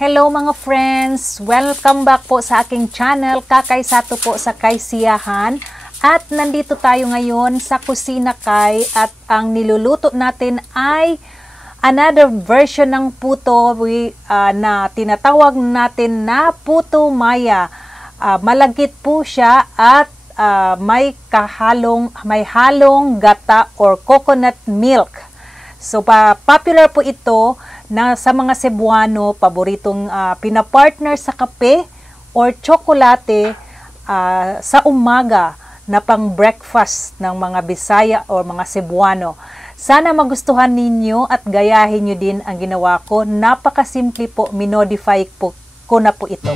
Hello mga friends! Welcome back po sa aking channel, Kakay Sato po sa Kaysiyahan. At nandito tayo ngayon sa Kusina Kay at ang niluluto natin ay another version ng puto na tinatawag natin na puto maya. Malagkit po siya at may halong gata or coconut milk. So popular po ito na sa mga Cebuano, paboritong pinapartner sa kape or tsokolate sa umaga na pang breakfast ng mga Bisaya or mga Cebuano. Sana magustuhan ninyo at gayahin nyo din ang ginawa ko. Napakasimple po, minodify po ko na po ito.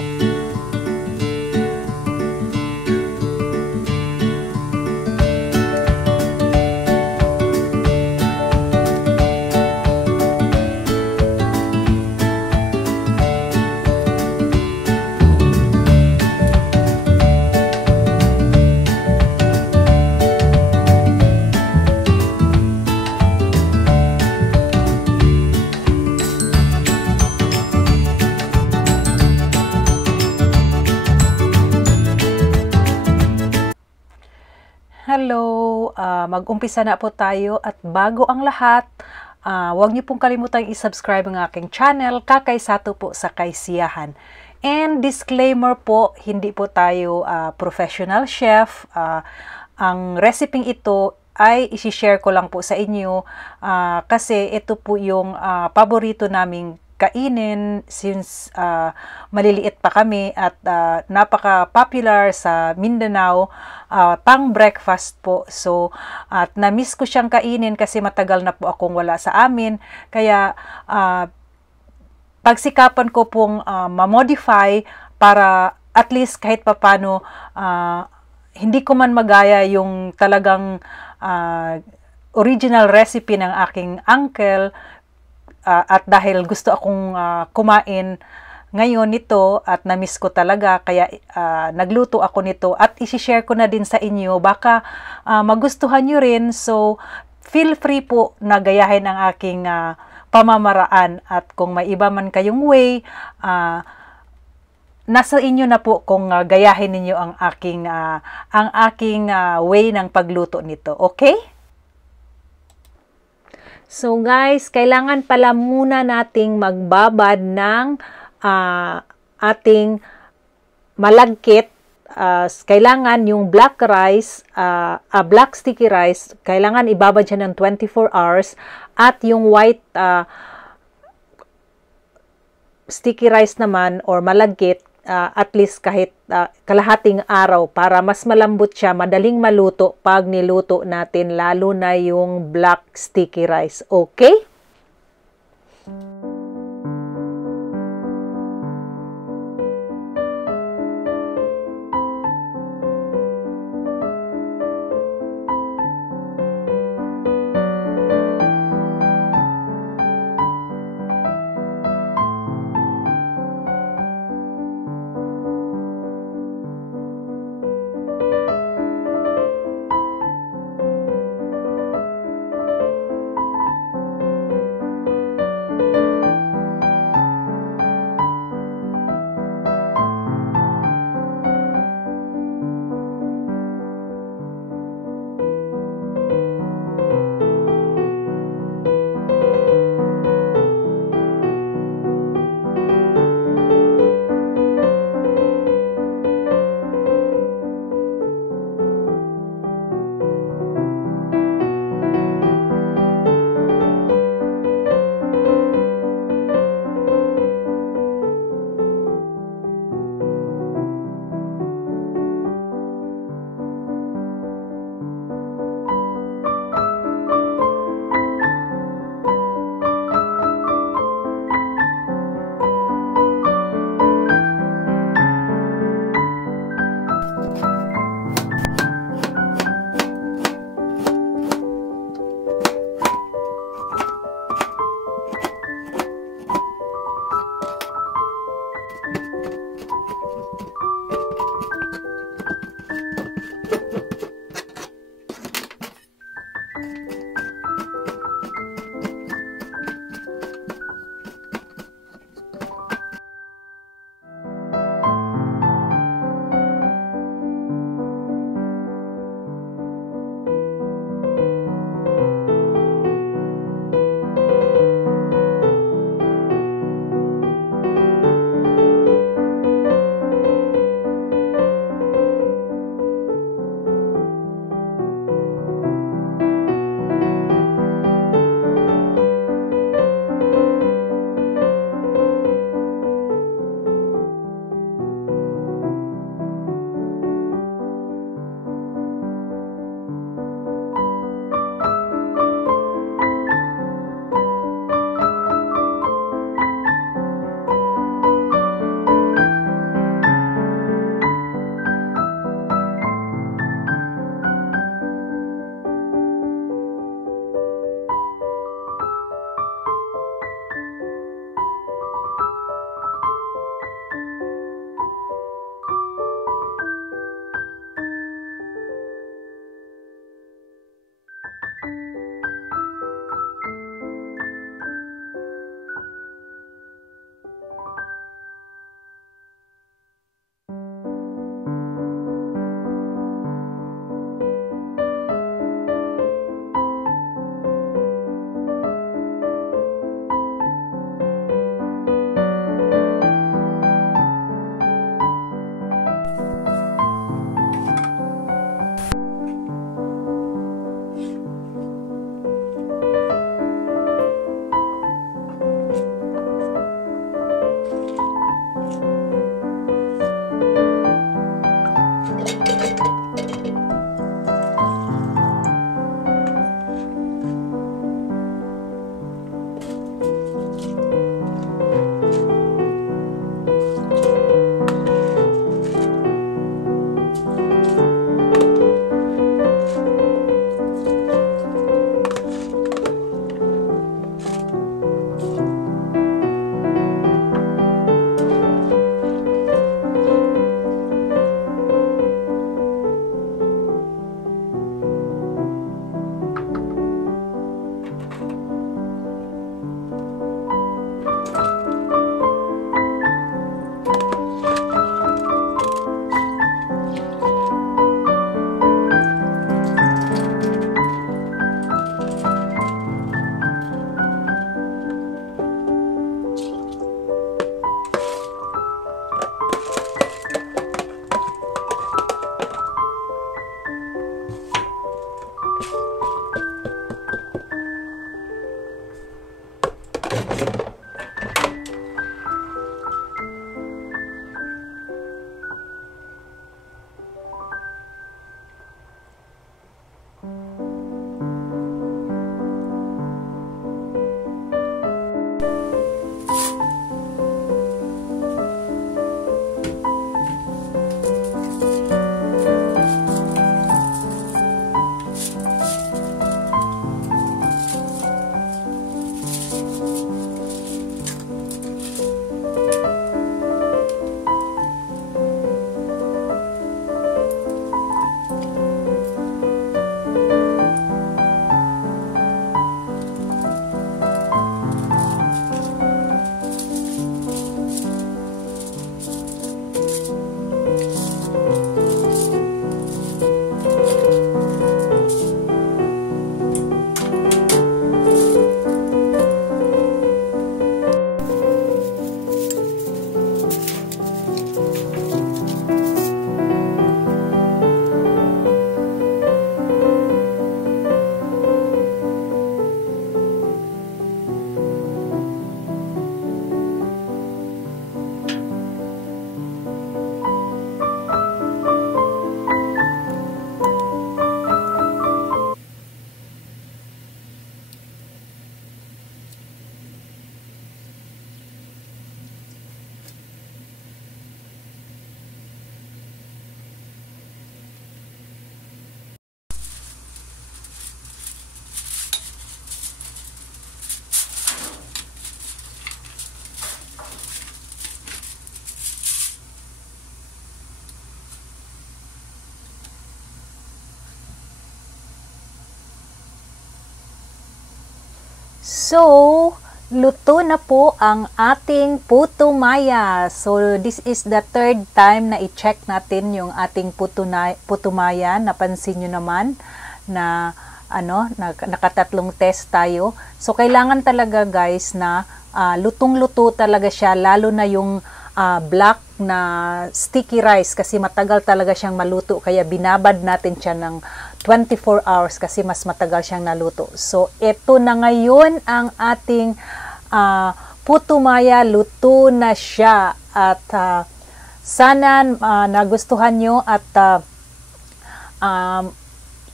Hello! Mag-umpisa na po tayo at bago ang lahat, huwag niyo pong kalimutang i-subscribe ang aking channel, Kakay Sato po sa Kaysiyahan. And disclaimer po, hindi po tayo professional chef. Ang recipe ito ay isi-share ko lang po sa inyo kasi ito po yung paborito naming kainin since maliliit pa kami at napaka-popular sa Mindanao, pang breakfast po. So, at na-miss ko siyang kainin kasi matagal na po akong wala sa amin. Kaya, pagsikapan ko pong ma-modify para at least kahit papano, hindi ko man magaya yung talagang original recipe ng aking uncle. At dahil gusto akong kumain ngayon nito at na-miss ko talaga, kaya nagluto ako nito at isi-share ko na din sa inyo. Baka magustuhan nyo rin, so feel free po na gayahin ang aking pamamaraan. At kung may iba man kayong way, nasa inyo na po kung gayahin ninyo ang aking way ng pagluto nito. Okay? So guys, kailangan pala muna nating magbabad ng ating malagkit. Kailangan yung black rice, black sticky rice, kailangan ibabad siya ng 24 hours. At yung white sticky rice naman or malagkit, at least kahit kalahating araw para mas malambot siya, madaling maluto pag niluto natin, lalo na yung black sticky rice. Okay? So, luto na po ang ating puto maya. So, this is the third time na i-check natin yung ating puto maya. Napansin nyo naman na nakatatlong test tayo. So, kailangan talaga guys na lutong-luto talaga siya, lalo na yung black na sticky rice kasi matagal talaga siyang maluto. Kaya binabad natin siya ng 24 hours kasi mas matagal siyang naluto. So, ito na ngayon ang ating puto maya, luto na siya at sana nagustuhan nyo at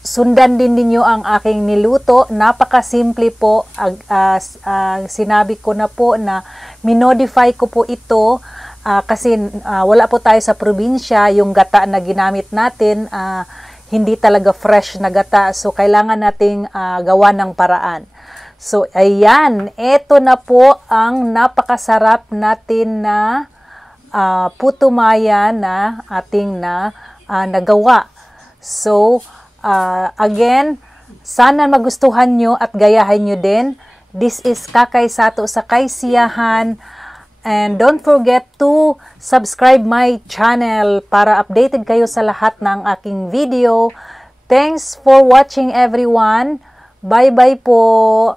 sundan din ninyo ang aking niluto. Napakasimple po. Sinabi ko na po na minodify ko po ito kasi wala po tayo sa probinsya. Yung gata na ginamit natin hindi talaga fresh na gata, so kailangan nating gawa ng paraan. So, ayan, ito na po ang napakasarap natin na puto maya na ating nagawa. So, again, sana magustuhan nyo at gayahin nyo din. This is Kakay Sato sa Kaysiyahan. And don't forget to subscribe my channel para updated kayo sa lahat ng aking video. Thanks for watching everyone. Bye-bye po!